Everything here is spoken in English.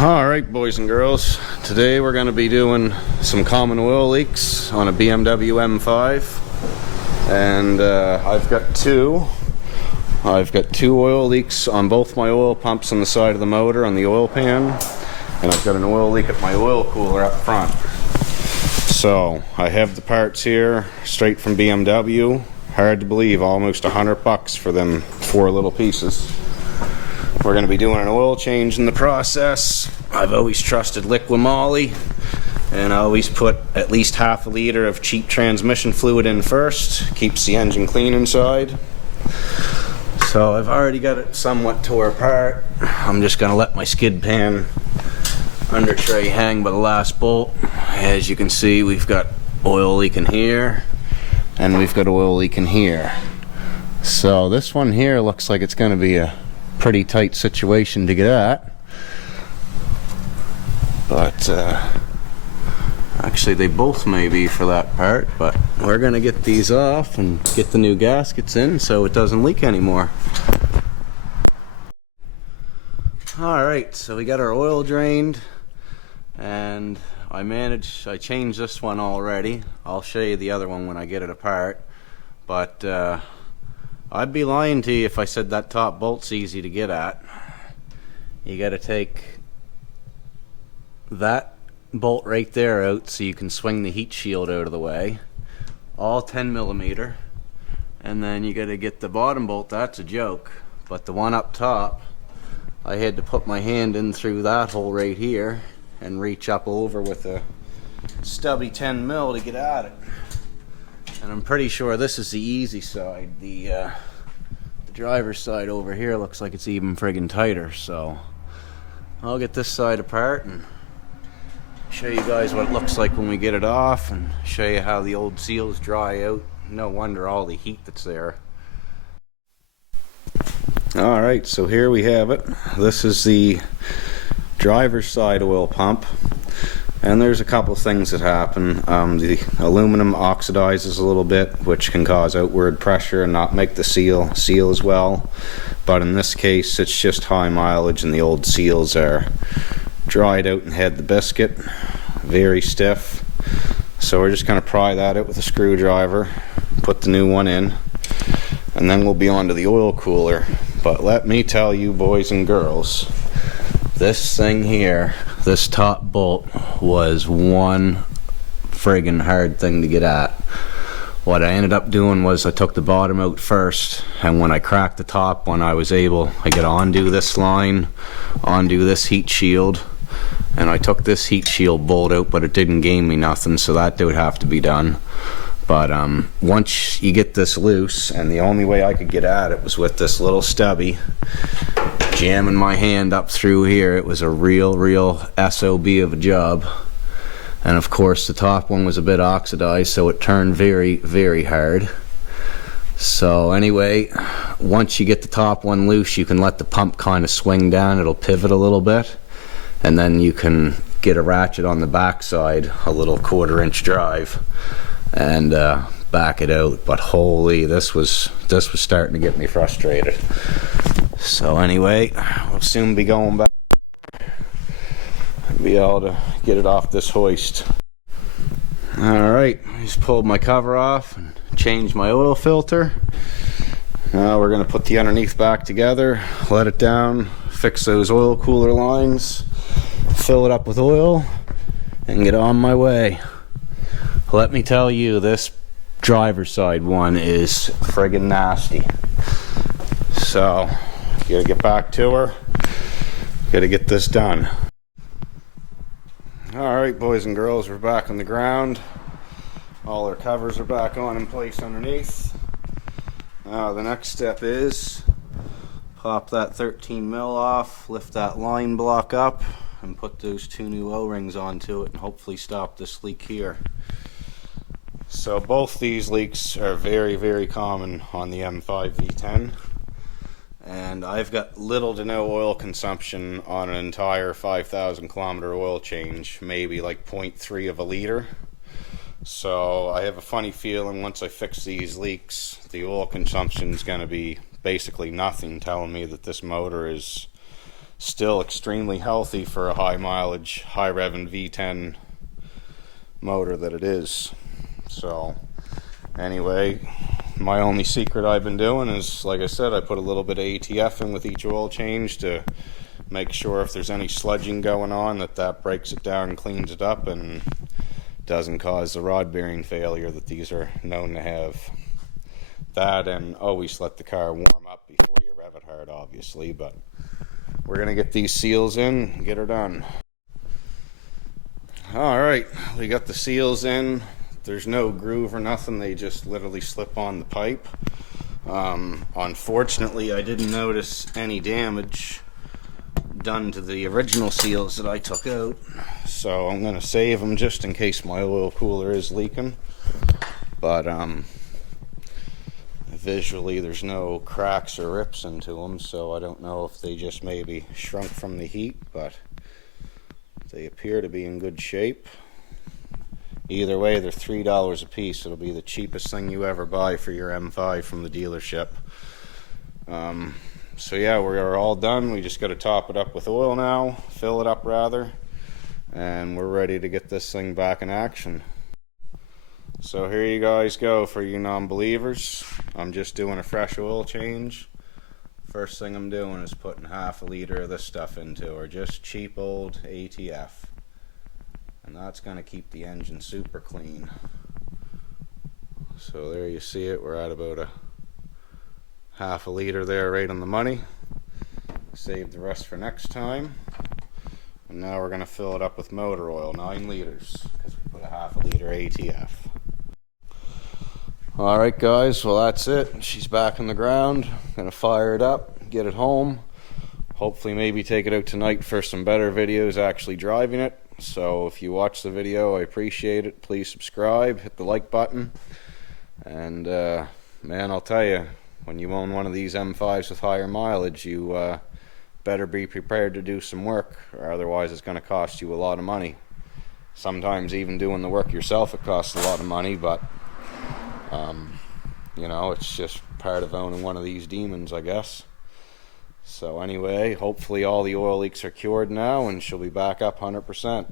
Alright, boys and girls, today we're going to be doing some common oil leaks on a BMW M5, and I've got two oil leaks on both my oil pumps on the side of the motor on the oil pan, and I've got an oil leak at my oil cooler up front. So I have the parts here straight from BMW. Hard to believe, almost $100 for them 4 little pieces. We're going to be doing an oil change in the process. I've always trusted liquid moly, and I always put at least half a liter of cheap transmission fluid in first. Keeps the engine clean inside. So I've already got it somewhat tore apart. I'm just going to let my skid pan under tray hang by the last bolt. As you can see, we've got oil leaking here, and we've got oil leaking here. So this one here looks like it's going to be a pretty tight situation to get at, but actually they both may be for that part, but we're gonna get these off and get the new gaskets in so it doesn't leak anymore. Alright, so we got our oil drained, and I changed this one already. I'll show you the other one when I get it apart, but I'd be lying to you if I said that top bolt's easy to get at. You gotta take that bolt right there out so you can swing the heat shield out of the way, all 10mm, and then you gotta get the bottom bolt. That's a joke, but the one up top, I had to put my hand in through that hole right here and reach up over with a stubby 10mm to get at it. And I'm pretty sure this is the easy side. The driver's side over here looks like it's even friggin' tighter. So I'll get this side apart and show you guys what it looks like when we get it off, and show you how the old seals dry out. No wonder all the heat that's there. Alright, so here we have it. This is the driver's side oil pump. And there's a couple things that happen. The aluminum oxidizes a little bit, which can cause outward pressure and not make the seal as well. But in this case, it's just high mileage, and the old seals are dried out and had the biscuit, very stiff. So we're just going to pry that out with a screwdriver, put the new one in, and then we'll be on to the oil cooler. But let me tell you, boys and girls, this thing here, this top bolt, was one friggin' hard thing to get at. What I ended up doing was I took the bottom out first, and when I cracked the top one, I could undo this line, undo this heat shield, and I took this heat shield bolt out, but it didn't gain me nothing, so that would have to be done. But once you get this loose, and the only way I could get at it was with this little stubby, jamming my hand up through here. It was a real SOB of a job. And of course the top one was a bit oxidized, so it turned very hard. So anyway, once you get the top one loose, you can let the pump kind of swing down. It'll pivot a little bit, and then you can get a ratchet on the back side, a little 1/4-inch drive, and back it out. But holy, this was starting to get me frustrated. So anyway, we'll soon be going back, be able to get it off this hoist. Alright, just pulled my cover off and changed my oil filter. Now we're going to put the underneath back together, let it down, fix those oil cooler lines, fill it up with oil, and get on my way. Let me tell you, this driver's side one is friggin' nasty. So gotta get back to her, gotta get this done. Alright, boys and girls, we're back on the ground. All our covers are back on in place underneath. Now the next step is pop that 13mm off, lift that line block up, and put those 2 new O-rings onto it, and hopefully stop this leak here. So both these leaks are very common on the M5 V10, and I've got little to no oil consumption on an entire 5,000 kilometer oil change, maybe like 0.3 of a liter. So I have a funny feeling once I fix these leaks, the oil consumption is going to be basically nothing, telling me that this motor is still extremely healthy for a high mileage, high revving V10 motor that it is. So anyway, my only secret I've been doing is, like I said, I put a little bit of ATF in with each oil change to make sure if there's any sludging going on that breaks it down and cleans it up and doesn't cause the rod bearing failure that these are known to have. That, and always let the car warm up before you rev it hard, obviously. But we're gonna get these seals in and get her done. Alright, we got the seals in. There's no groove or nothing, they just literally slip on the pipe. Unfortunately, I didn't notice any damage done to the original seals that I took out, so I'm gonna save them just in case my oil cooler is leaking. But visually there's no cracks or rips into them, so I don't know if they just maybe shrunk from the heat, but they appear to be in good shape. Either way, they're $3 a piece. It'll be the cheapest thing you ever buy for your M5 from the dealership. So yeah, we're all done. We just got to top it up with oil now, fill it up rather, and we're ready to get this thing back in action. So here you guys go for you non-believers. I'm just doing a fresh oil change. First thing I'm doing is putting half a liter of this stuff into her, just cheap old ATF. And that's going to keep the engine super clean. So there you see it, we're at about a half a liter there, right on the money. Save the rest for next time. And now we're going to fill it up with motor oil, 9 liters, because we put a half a liter ATF. Alright guys, well that's it. She's back on the ground. Gonna fire it up, get it home. Hopefully maybe take it out tonight for some better videos actually driving it. So if you watch the video, I appreciate it. Please subscribe, hit the like button. And man, I'll tell you, when you own one of these M5s with higher mileage, you better be prepared to do some work, or otherwise it's going to cost you a lot of money. Sometimes even doing the work yourself, it costs a lot of money, but you know, it's just part of owning one of these demons, I guess. So anyway, hopefully all the oil leaks are cured now and she'll be back up 100%.